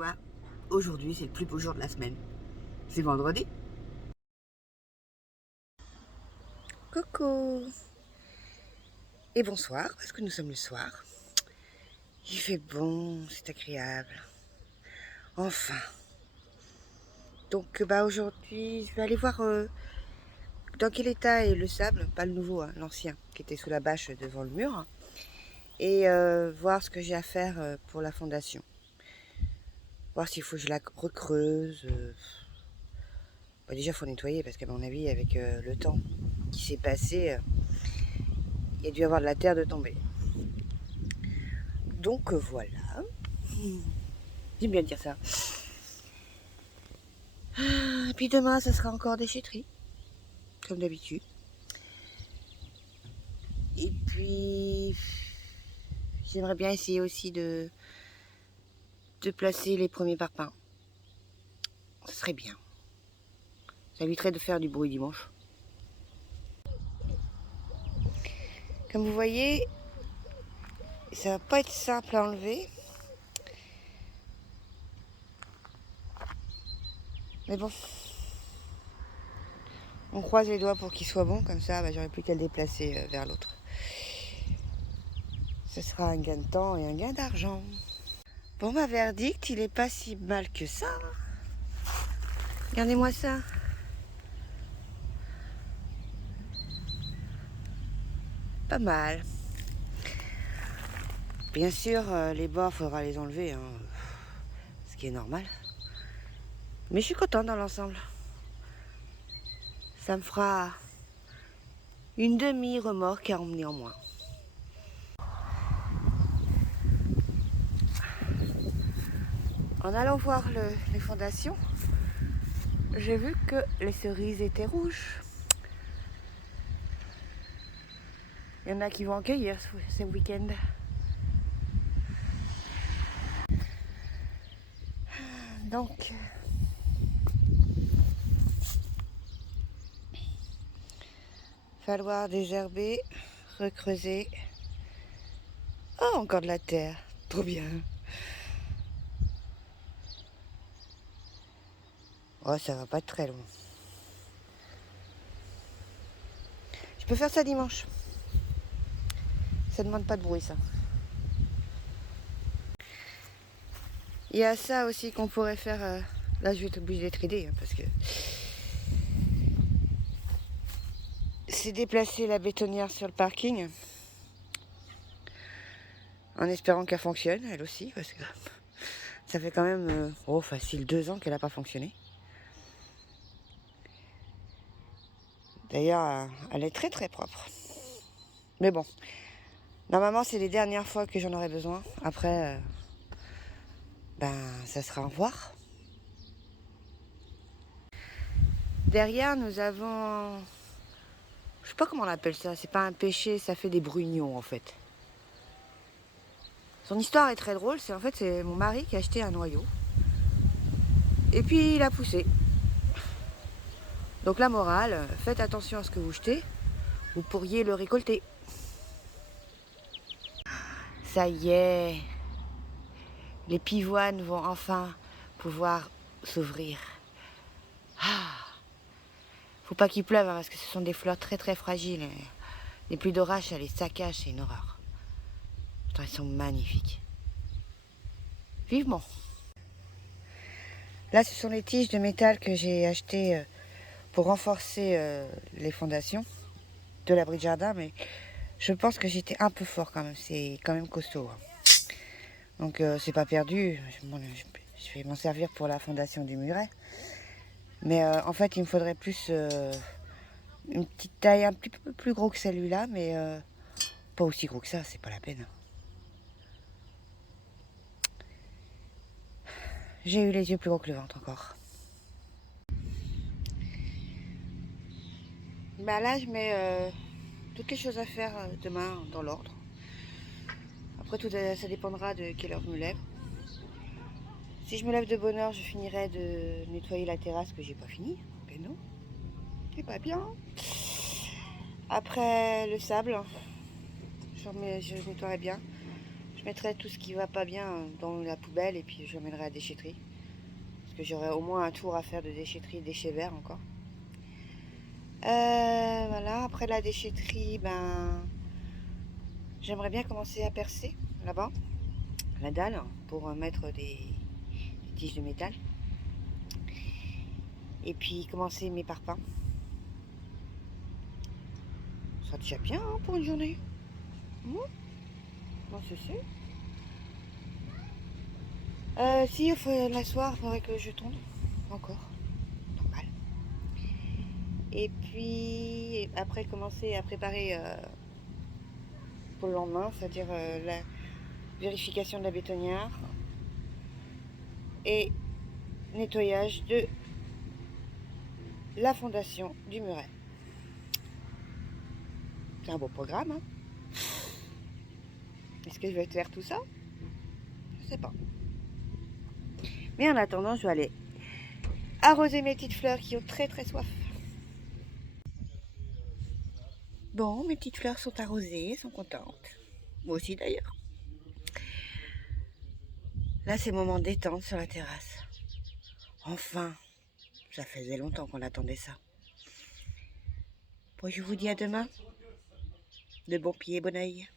quoi? Aujourd'hui, c'est le plus beau jour de la semaine. C'est vendredi. Coucou et bonsoir, parce que nous sommes le soir. Il fait bon, c'est agréable. Enfin. Donc aujourd'hui, je vais aller voir dans quel état est le sable, pas le nouveau, hein, l'ancien, qui était sous la bâche devant le mur, et voir ce que j'ai à faire pour la fondation. Voir s'il faut que je la recreuse. Déjà, il faut nettoyer, parce qu'à mon avis, avec le temps qui s'est passé, il y a dû avoir de la terre de tomber. Donc voilà. J'aime bien dire ça. Et puis demain, ça sera encore déchetterie, comme d'habitude. Et puis, j'aimerais bien essayer aussi de placer les premiers parpaings. Ce serait bien. Ça éviterait de faire du bruit dimanche. Comme vous voyez, ça va pas être simple à enlever. Mais bon, on croise les doigts pour qu'il soit bon, comme ça j'aurai plus qu'à le déplacer vers l'autre. Ce sera un gain de temps et un gain d'argent. Bon, ma verdict, il est pas si mal que ça. Regardez-moi ça. Pas mal. Bien sûr, les bords, faudra les enlever, hein, ce qui est normal. Mais je suis contente dans l'ensemble. Ça me fera une demi-remorque à emmener en moins. En allant voir les fondations, j'ai vu que les cerises étaient rouges. Il y en a qui vont en cueillir ce week-end. Donc, falloir désherber, recreuser. Oh, encore de la terre. Trop bien. Oh, ça va pas être très long. Je peux faire ça dimanche. Ça demande pas de bruit, ça. Il y a ça aussi qu'on pourrait faire. Là, je vais être obligée d'être aidée, hein, parce que c'est déplacer la bétonnière sur le parking. En espérant qu'elle fonctionne, elle aussi, parce que ça fait quand même facile 2 ans qu'elle n'a pas fonctionné. D'ailleurs, elle est très très propre. Mais bon, normalement, c'est les dernières fois que j'en aurai besoin. Après, ça sera au revoir. Derrière, nous avons... Je sais pas comment on appelle ça. C'est pas un pêcher, ça fait des brugnons, en fait. Son histoire est très drôle. En fait, c'est mon mari qui a acheté un noyau. Et puis, il a poussé. Donc la morale, faites attention à ce que vous jetez. Vous pourriez le récolter. Ça y est, les pivoines vont enfin pouvoir s'ouvrir. Faut pas qu'il pleuve, hein, parce que ce sont des fleurs très très fragiles. Les pluies d'orage, ça les saccage, c'est une horreur. Pourtant, elles sont magnifiques. Vivement. Là, ce sont les tiges de métal que j'ai achetées pour renforcer les fondations de l'abri de jardin, mais je pense que j'étais un peu fort quand même. C'est quand même costaud, hein. Donc c'est pas perdu. Je vais m'en servir pour la fondation du muret. Mais en fait, il me faudrait plus une petite taille un petit peu plus gros que celui-là, mais pas aussi gros que ça, c'est pas la peine. J'ai eu les yeux plus gros que le ventre encore. Là, je mets toutes les choses à faire demain dans l'ordre. Après, ça dépendra de quelle heure je me lève. Si je me lève de bonne heure, je finirai de nettoyer la terrasse que j'ai pas fini. Ben non, c'est pas bien. Après le sable, je nettoierai bien. Je mettrai tout ce qui va pas bien dans la poubelle et puis je l'emmènerai à la déchetterie. Parce que j'aurai au moins un tour à faire de déchetterie, déchets verts encore. Voilà, après la déchetterie, ben, j'aimerais bien commencer à percer là-bas, la dalle, pour mettre des tiges de métal. Et puis commencer mes parpaings. Ça sera déjà bien hein, pour une journée. Moi, c'est sûr. Si, la soir, il faudrait que je tonde. Encore. Normal. Et puis, après, commencer à préparer pour le lendemain, c'est-à-dire la vérification de la bétonnière et nettoyage de la fondation du muret. C'est un beau programme, hein. Est-ce que je vais faire tout ça? Je sais pas. Mais en attendant, je vais aller arroser mes petites fleurs qui ont très très soif. Bon, mes petites fleurs sont arrosées, sont contentes. Moi aussi d'ailleurs. Là, c'est le moment de détente sur la terrasse. Enfin, ça faisait longtemps qu'on attendait ça. Bon, je vous dis à demain. De bon pied, bon oeil.